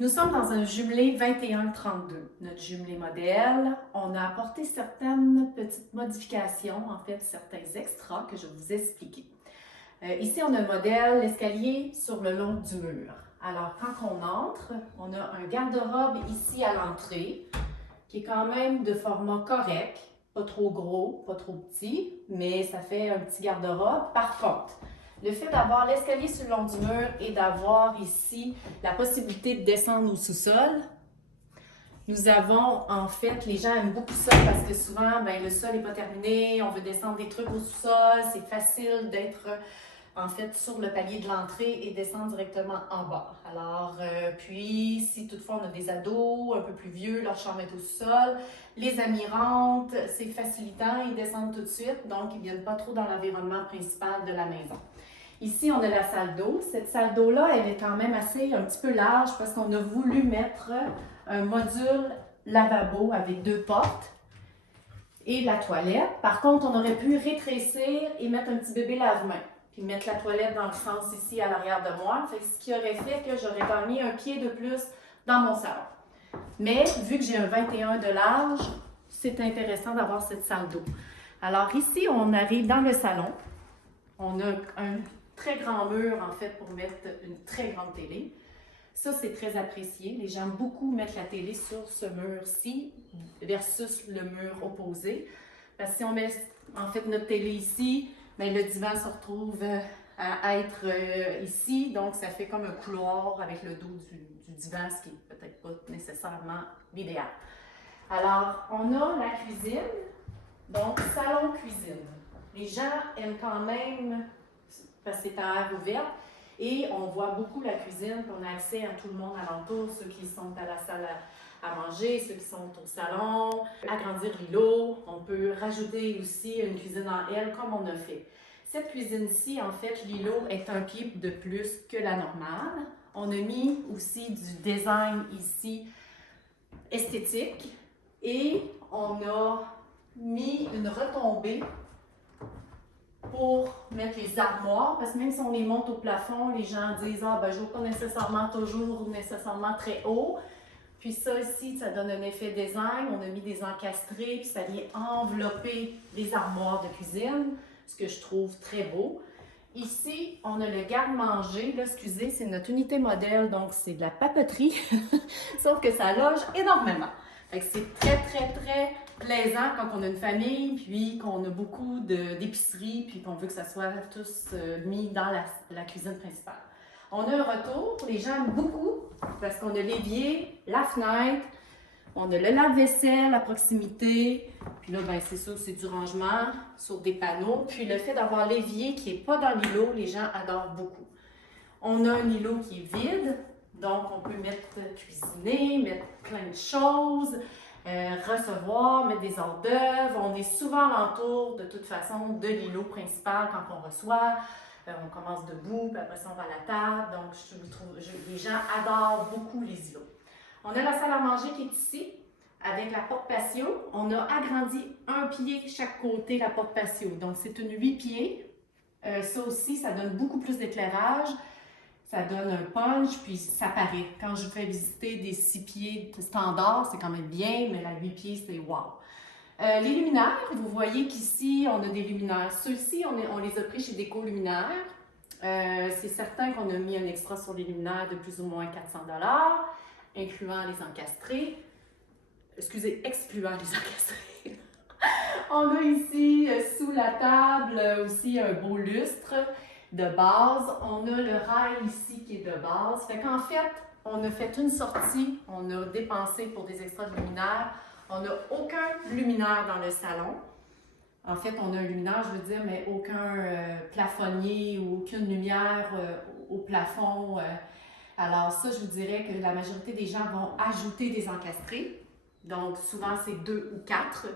Nous sommes dans un jumelé 2132, notre jumelé modèle. On a apporté certaines petites modifications, en fait certains extras que je vais vous expliquer. Ici, on a un modèle, l'escalier sur le long du mur. Alors, quand on entre, on a un garde-robe ici à l'entrée, qui est quand même de format correct, pas trop gros, pas trop petit, mais ça fait un petit garde-robe. Par contre, le fait d'avoir l'escalier sur le long du mur et d'avoir ici la possibilité de descendre au sous-sol, nous avons en fait, les gens aiment beaucoup ça parce que souvent, le sol n'est pas terminé, on veut descendre des trucs au sous-sol, c'est facile d'être en fait sur le palier de l'entrée et descendre directement en bas. Alors, puis si toutefois on a des ados un peu plus vieux, leur chambre est au sous-sol, les amis rentrent, c'est facilitant, ils descendent tout de suite, donc ils ne viennent pas trop dans l'environnement principal de la maison. Ici, on a la salle d'eau. Cette salle d'eau-là, elle est quand même assez un petit peu large parce qu'on a voulu mettre un module lavabo avec 2 portes et la toilette. Par contre, on aurait pu rétrécir et mettre un petit bébé lave-main, puis mettre la toilette dans le sens ici à l'arrière de moi. Ce qui aurait fait que j'aurais gagné un pied de plus dans mon salon. Mais vu que j'ai un 21 de large, c'est intéressant d'avoir cette salle d'eau. Alors ici, on arrive dans le salon. On a un très grand mur, en fait, pour mettre une très grande télé. Ça, c'est très apprécié. Les gens aiment beaucoup mettre la télé sur ce mur-ci versus le mur opposé. Parce que si on met, en fait, notre télé ici, le divan se retrouve à être ici. Donc, ça fait comme un couloir avec le dos du divan, ce qui n'est peut-être pas nécessairement l'idéal. Alors, on a la cuisine. Donc, salon-cuisine. Les gens aiment quand même, parce que c'est en air ouverte, et on voit beaucoup la cuisine, qu'on a accès à tout le monde alentour, ceux qui sont à la salle à manger, ceux qui sont au salon, agrandir l'îlot. On peut rajouter aussi une cuisine en L comme on a fait. Cette cuisine-ci, en fait, l'îlot est un pied de plus que la normale. On a mis aussi du design ici esthétique et on a mis une retombée pour mettre les armoires, parce que même si on les monte au plafond, les gens disent « Ah, je ne veux pas nécessairement toujours nécessairement très haut. » Puis ça ici, ça donne un effet design. On a mis des encastrés, puis ça vient envelopper les armoires de cuisine, ce que je trouve très beau. Ici, on a le garde-manger. Là, excusez, c'est notre unité modèle, donc c'est de la papeterie, sauf que ça loge énormément. Fait que c'est très, très, très plaisant quand on a une famille, puis qu'on a beaucoup d'épiceries, puis qu'on veut que ça soit tous mis dans la cuisine principale. On a un retour, les gens aiment beaucoup, parce qu'on a l'évier, la fenêtre, on a le lave-vaisselle à proximité, puis là, c'est sûr, c'est du rangement sur des panneaux. Puis le fait d'avoir l'évier qui n'est pas dans l'îlot, les gens adorent beaucoup. On a un îlot qui est vide, donc on peut cuisiner, mettre plein de choses, recevoir, mettre des hors d'œuvre. On est souvent alentour, de toute façon, de l'îlot principal quand on reçoit. On commence debout, puis après ça, on va à la table. Donc, les gens adorent beaucoup les îlots. On a la salle à manger qui est ici, avec la porte patio. On a agrandi un pied chaque côté la porte patio. Donc, c'est une 8 pieds. Ça aussi, ça donne beaucoup plus d'éclairage. Ça donne un punch, puis ça paraît. Quand je vous fais visiter des 6 pieds standards, c'est quand même bien, mais la 8 pieds, c'est wow! Les luminaires, vous voyez qu'ici, on a des luminaires. Ceux-ci, on les a pris chez Déco Luminaires. C'est certain qu'on a mis un extra sur les luminaires de plus ou moins 400 $, incluant les encastrés. Excusez, excluant les encastrés. On a ici, sous la table, aussi un beau lustre de base. On a le rail ici qui est de base. Fait qu'en fait, on a fait une sortie, on a dépensé pour des extras de luminaires. On n'a aucun luminaire dans le salon. En fait, on a un luminaire, je veux dire, mais aucun plafonnier ou aucune lumière au plafond. Alors ça, je vous dirais que la majorité des gens vont ajouter des encastrés. Donc souvent, c'est 2 ou 4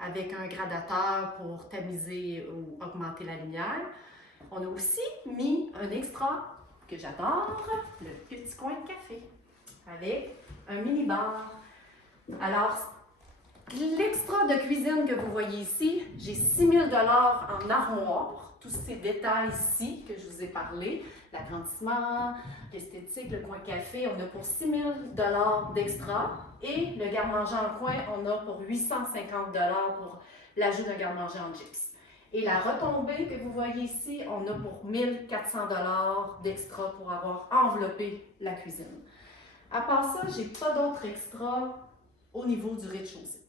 avec un gradateur pour tamiser ou augmenter la lumière. On a aussi mis un extra que j'adore, le petit coin de café avec un mini-bar. Alors, L'extra de cuisine que vous voyez ici, j'ai 6 000 $ en armoire. Tous ces détails ici que je vous ai parlé, l'agrandissement, l'esthétique, le coin café, on a pour 6 000 $ d'extra. Et le garde-manger en coin, on a pour 850 $ pour l'ajout d'un garde-manger en gyps. Et la retombée que vous voyez ici, on a pour 1 400 $ d'extra pour avoir enveloppé la cuisine. À part ça, je n'ai pas d'autres extras au niveau du rez-de-chaussée.